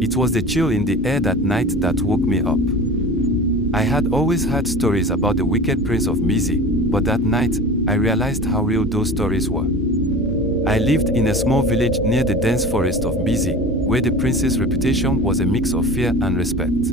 It was the chill in the air that night that woke me up. I had always heard stories about the wicked prince of Mbizi, but that night, I realized how real those stories were. I lived in a small village near the dense forest of Mbizi, where the prince's reputation was a mix of fear and respect.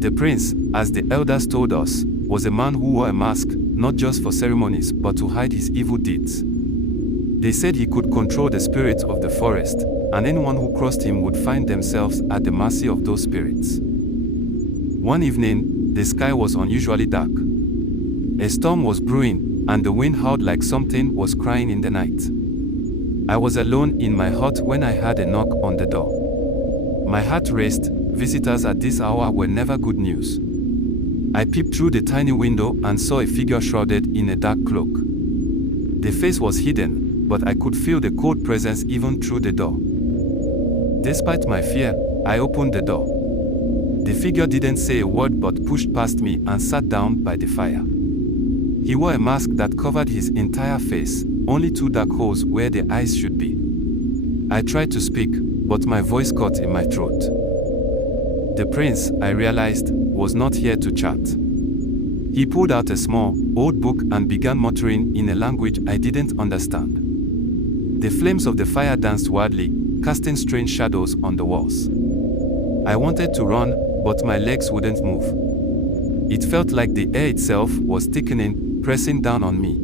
The prince, as the elders told us, was a man who wore a mask, not just for ceremonies but to hide his evil deeds. They said he could control the spirits of the forest, and anyone who crossed him would find themselves at the mercy of those spirits. One evening, the sky was unusually dark. A storm was brewing, and the wind howled like something was crying in the night. I was alone in my hut when I heard a knock on the door. My heart raced. Visitors at this hour were never good news. I peeped through the tiny window and saw a figure shrouded in a dark cloak. The face was hidden, but I could feel the cold presence even through the door. Despite my fear, I opened the door. The figure didn't say a word but pushed past me and sat down by the fire. He wore a mask that covered his entire face, only two dark holes where the eyes should be. I tried to speak, but my voice caught in my throat. The prince, I realized, was not here to chat. He pulled out a small, old book and began muttering in a language I didn't understand. The flames of the fire danced wildly, casting strange shadows on the walls. I wanted to run, but my legs wouldn't move. It felt like the air itself was thickening, pressing down on me.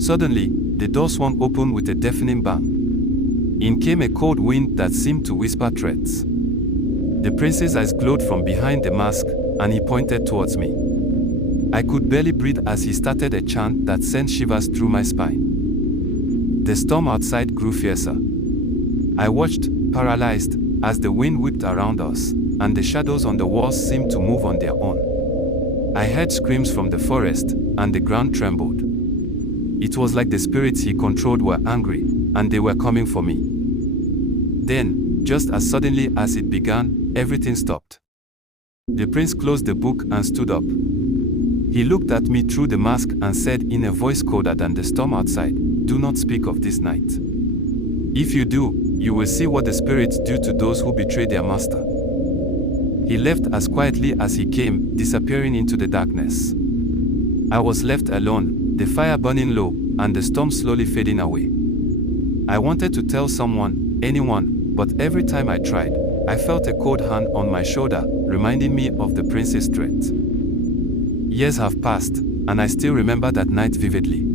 Suddenly, the door swung open with a deafening bang. In came a cold wind that seemed to whisper threats. The prince's eyes glowed from behind the mask, and he pointed towards me. I could barely breathe as he started a chant that sent shivers through my spine. The storm outside grew fiercer. I watched, paralyzed, as the wind whipped around us, and the shadows on the walls seemed to move on their own. I heard screams from the forest, and the ground trembled. It was like the spirits he controlled were angry, and they were coming for me. Then, just as suddenly as it began, everything stopped. The prince closed the book and stood up. He looked at me through the mask and said in a voice colder than the storm outside, "Do not speak of this night. If you do, you will see what the spirits do to those who betray their master." He left as quietly as he came, disappearing into the darkness. I was left alone, the fire burning low, and the storm slowly fading away. I wanted to tell someone, anyone, but every time I tried, I felt a cold hand on my shoulder, reminding me of the prince's threat. Years have passed, and I still remember that night vividly.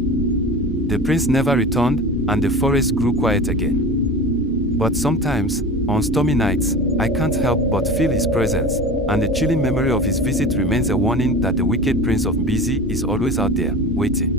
The prince never returned, and the forest grew quiet again. But sometimes, on stormy nights, I can't help but feel his presence, and the chilling memory of his visit remains a warning that the wicked prince of Mbizi is always out there, waiting.